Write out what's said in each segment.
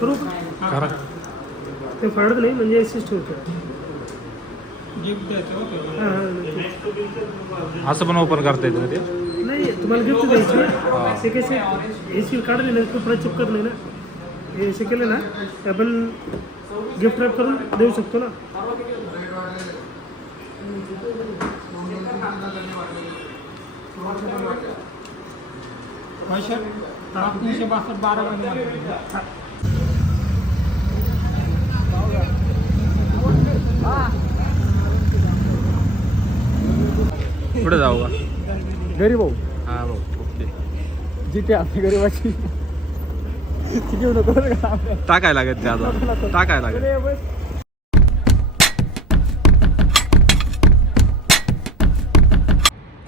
करू करा. ते फाडत नाही म्हणजे असिस्ट होतं. असं पण ओपन करता येतं ना ते. नाही तुम्हाला गिफ्ट द्यायची ते कसे एसी काढले ना तो परत चिपकत नाही ना. हे असे केलं ना ते आपण गिफ्ट रॅप करून देऊ शकतो ना. पुढे जाऊ का? गरीब भाऊ हा भाऊ ओके. जिथे आपली गरीबाची घेऊ नको टाकायला लागत ते आता टाकायला लागत.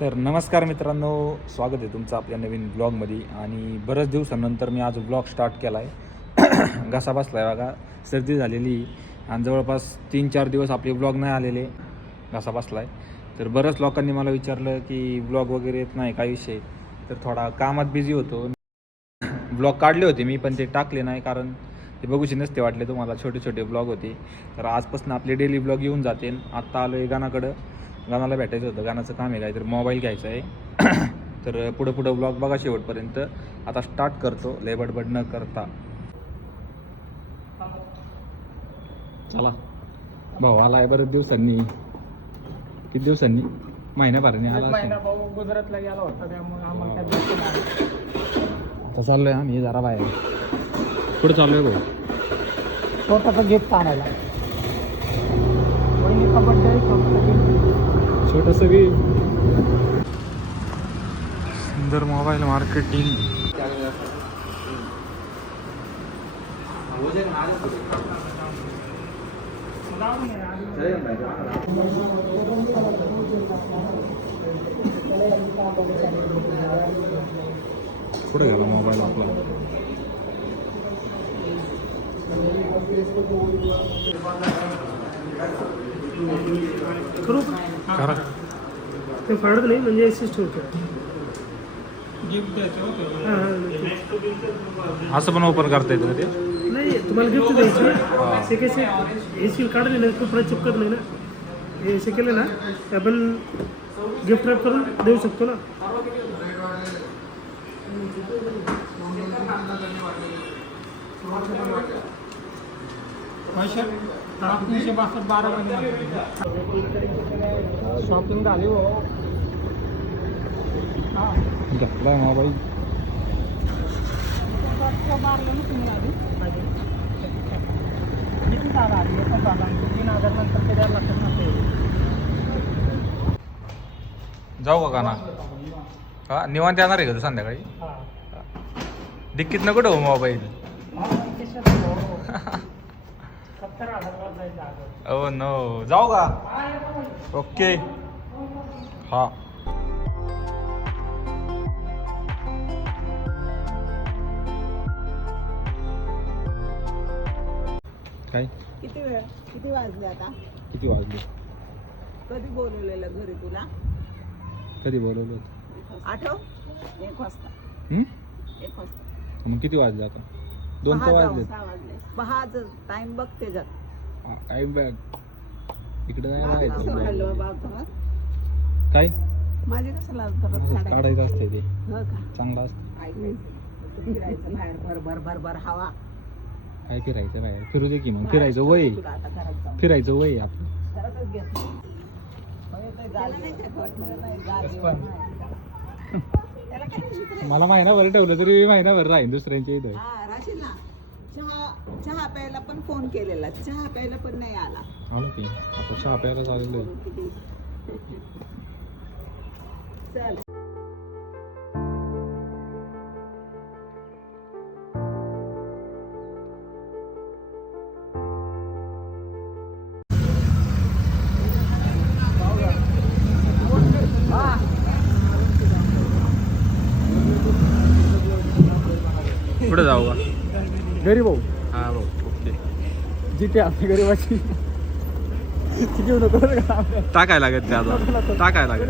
तर नमस्कार मित्रांनो, स्वागत आहे तुमचं आपल्या नवीन ब्लॉगमध्ये. आणि बऱ्याच दिवसानंतर मी आज ब्लॉग स्टार्ट केला आहे. घसा बसला आहे बघा, सर्दी झालेली आणि जवळपास 3-4 दिवस आपले ब्लॉग नाही आलेले, घसा बसला आहे. तर बऱ्याच लोकांनी मला विचारलं की ब्लॉग वगैरे येत नाही, काय विषय. तर थोडा कामात बिझी होतो. ब्लॉग काढले होते मी पण ते टाकले नाही, कारण ते बघूचे नसते वाटले तुम्हाला, छोटे छोटे ब्लॉग होते. तर आजपासून आपले डेली ब्लॉग येऊन जाते. आत्ता आलो आहे गाणाकडं, गाणाला भेटायचं होतं, गाणाचं काम आहे काहीतरी, मोबाईल घ्यायचा आहे. तर पुढं ब्लॉग बघा शेवटपर्यंत. आता स्टार्ट करतो लय बडबड न करता. चला भाऊ आला आहे बरेच दिवसांनी. किती दिवसांनी? महिन्याभराने आला. भाऊ गुजरातला गेला होता त्यामुळे आम्हाला काय भेटलं नाही. आता चाललोय आम्ही जरा बाहेर. कुठं चाललोय भाऊ? स्वतःचं गिफ्ट आणायला. बहिणीचा बड्डे छोटस बी सुंदर मोबाईल मार्केटिंग. कुठं गेला मोबाईल आपला? करू करा. ते फाडत नाही म्हणजे असिस्ट होतं. असं पण ओपन करता येतं ना ते. नाही तुम्हाला गिफ्ट द्यायची ते कसे एसी काढले ना तो परत चिपकत नाही ना. हे असे केलं ना ते आपण गिफ्ट रॅप करून देऊ शकतो ना. शॉपिंग झाली हो. घेतला मोबाईल. जाऊ का ना? हा निवांत येणार आहे का तू संध्याकाळी? डिक्कीत नको ठेवू मोबाईल. ओ नो, जाऊ का? ओके हा. काय किती वाजले आता? किती वाजले? कधी बोलवलेलं घरी तुला? कधी बोलवलं होतं? आठव? 1 वाजता. 1 वाजता. मग किती वाजले आता? 2 तर वाजले. 6 वाजले. पहा टाइम बघ त्याच्यात. काय बॅग इकडे नाही माझी कसं राहायचं. लागलं बाबा? काय माझी कसं लागलं? काढायचं असते ते, हो का? चांगलं असतं. ऐकायचं. फिरायचं बाहेर भर हवा. काय फिरायचं बाहेर? फिरू दे की मग. फिरायचं वय, तुला आता घरात जाऊन. फिरायचं वय आहे आपलं. घरातच घेत. त्याला काय शिकलं? मला महिनाभर ठेवलं तरी महिनाभर राहीन दुसऱ्यांच्या इथं. हा राशील ना. चहा प्यायला पण फोन केलेला, चहा प्यायला पण नाही आला. आलो की आता चहा प्यायला चाललेलो आहे. चल. कुठं जाऊ का? गरीब भाऊ हा भाऊ ओके. जिथे आपली गरीबाची घेऊ नको टाकायला लागत ते आता टाकायला लागत.